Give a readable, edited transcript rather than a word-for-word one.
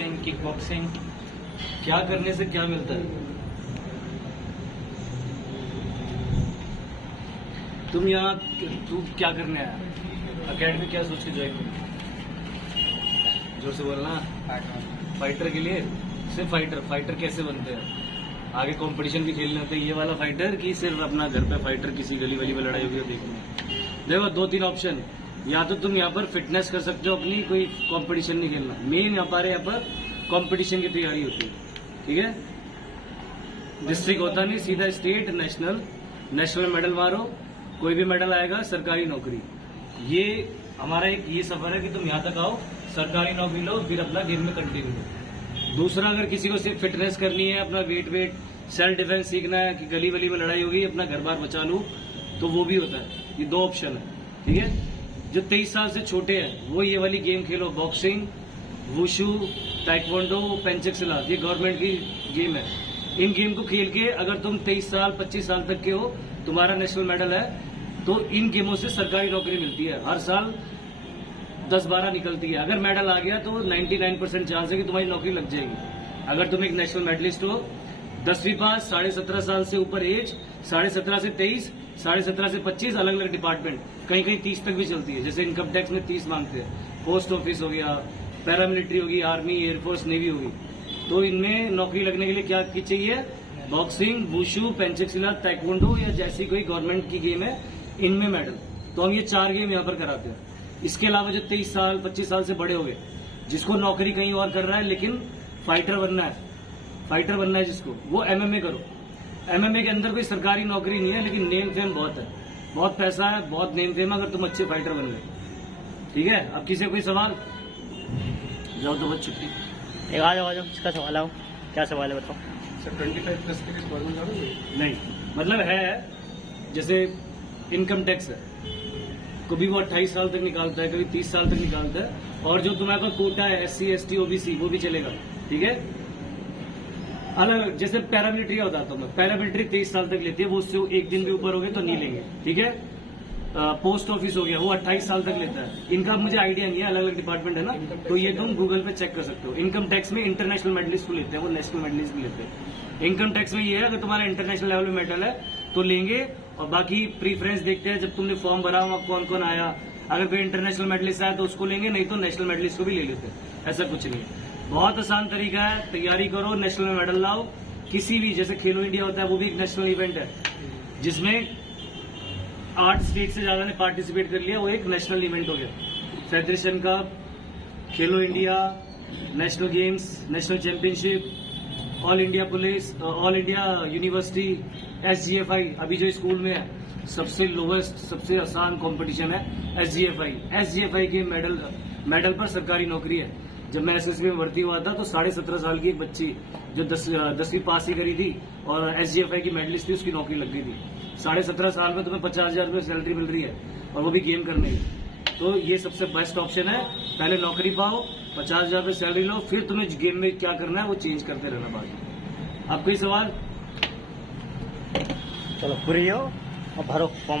Boxing, kick boxing. क्या करने से क्या मिलता है? तुम यहाँ तू क्या करने आया? अकेडमी क्या सोच के ज्वाइन करी? जोर से बोलना। फाइटर के लिए? सिर्फ फाइटर कैसे बनते हैं? आगे कंपटीशन भी खेलने होते हैं ये वाला फाइटर कि सिर्फ अपना घर पे फाइटर किसी गली वली में लड़ाई होगी देखने? देखो 2-3 ऑप्शन, या तो तुम यहाँ पर फिटनेस कर सकते हो अपनी, कोई कंपटीशन नहीं खेलना। मेन यहाँ पर कंपटीशन की तैयारी होती है, ठीक है? डिस्ट्रिक्ट होता नहीं, सीधा स्टेट, नेशनल मेडल मारो, कोई भी मेडल आएगा, सरकारी नौकरी। ये हमारा एक ये सफर है कि तुम यहाँ तक आओ, सरकारी नौकरी लो, फिर अपना गेम में कंटिन्यू करो। दूसरा, अगर किसी को सिर्फ फिटनेस करनी है, अपना वेट सेल्फ डिफेंस सीखना है कि गली वली में लड़ाई होगी, अपना घर बार बचा लूं, तो वो भी होता है। ये 2 ऑप्शन है, ठीक है? जो 23 साल से छोटे हैं वो ये वाली गेम खेलो, बॉक्सिंग, वुशु, ताइक्वांडो, पेंचक सिलाट, ये गवर्नमेंट की गेम है। इन गेम को खेल के अगर तुम 23 साल 25 साल तक के हो, तुम्हारा नेशनल मेडल है, तो इन गेमों से सरकारी नौकरी मिलती है। हर साल 10-12 निकलती है। अगर मेडल आ गया तो 99% चांस है कि तुम्हारी नौकरी लग जाएगी। अगर तुम एक नेशनल मेडलिस्ट हो, 10वीं पास, 17.5 साल से ऊपर एज, 17.5 से 23, 17.5 से 25, अलग अलग डिपार्टमेंट, कहीं कहीं 30 तक भी चलती है। जैसे इनकम टैक्स में 30 मांगते हैं, पोस्ट ऑफिस हो गया, पैरामिलिट्री होगी, आर्मी, एयरफोर्स, नेवी होगी। तो इनमें नौकरी लगने के लिए क्या चाहिए? बॉक्सिंग, वुशु, पेंचक सिलाट, ताइक्वांडो या जैसी कोई गवर्नमेंट की गेम है, इनमें मेडल। तो हम ये 4 गेम यहाँ पर कराते हैं। इसके अलावा जो 23 साल 25 साल से बड़े हो गए, जिसको नौकरी कहीं और कर रहा है लेकिन फाइटर बनना है जिसको, वो MMA करो। MMA के अंदर कोई सरकारी नौकरी नहीं है, लेकिन नेम फेम बहुत है, बहुत पैसा है, बहुत नेम फेम है अगर तुम अच्छे फाइटर बन गए, ठीक है? अब किसी कोई सवाल? जाओ तो बस छुट्टी। आ जाओ इसका सवाल आओ, क्या सवाल है बताओ सर। 25+ के लिए गवर्नमेंट जॉब है? नहीं, मतलब है जैसे इनकम टैक्स है, कभी वो 28 साल तक निकालता है, कभी 30 साल तक निकालता है। और जो तुम्हारे पास कोटा है SC ST OBC, वो भी चलेगा, ठीक है? अलग जैसे पैरामिलिट्री का बताता हूँ मैं। पैरामिलिट्री 23 साल तक लेती है, वो उससे 1 दिन भी ऊपर हो गए तो नहीं लेंगे, ठीक है? पोस्ट ऑफिस हो गया, वो 28 साल तक लेता है। इनका मुझे आइडिया नहीं है, अलग अलग डिपार्टमेंट है ना, तो ये तुम गूगल पे चेक कर सकते हो। इनकम टैक्स में इंटरनेशनल मेडलिस्ट को लेते हैं, वो नेशनल मेडलिस्ट भी लेते हैं। इनकम टैक्स में ये है, अगर तुम्हारा इंटरनेशनल लेवल में मेडल है तो लेंगे, और बाकी प्रीफरेंस देखते हैं जब तुमने फॉर्म भरा वहाँ कौन कौन आया। अगर कोई इंटरनेशनल मेडलिस्ट आया तो उसको लेंगे, नहीं तो नेशनल मेडलिस्ट को भी ले लेते हैं। ऐसा कुछ नहीं है, बहुत आसान तरीका है। तैयारी करो, नेशनल में मेडल लाओ। किसी भी, जैसे खेलो इंडिया होता है, वो भी एक नेशनल इवेंट है जिसमें 8 स्टेट से ज्यादा ने पार्टिसिपेट कर लिया, वो एक नेशनल इवेंट हो गया। फेडरेशन कप, खेलो India, national games, national championship, all India police, all India university, SGFI। अभी जो स्कूल में है सबसे लोवेस्ट, सबसे आसान कंपटीशन है SGFI के मेडल पर सरकारी नौकरी है। जब मैं SSB में भर्ती हुआ था तो 17.5 साल की एक बच्ची जो 10वीं पास ही करी थी और SGFI की मेडलिस्ट थी, उसकी नौकरी लग गई थी। 17.5 साल में तुम्हें 50,000 रुपये सैलरी मिल रही है, और वो भी गेम करने की। तो ये सबसे बेस्ट ऑप्शन है। पहले नौकरी पाओ, 50,000 रुपये सैलरी लो, फिर तुम्हें गेम में क्या करना है वो चेंज करते रहना। बाद आप कोई सवाल? चलो पूरी हो और भरो फॉर्म।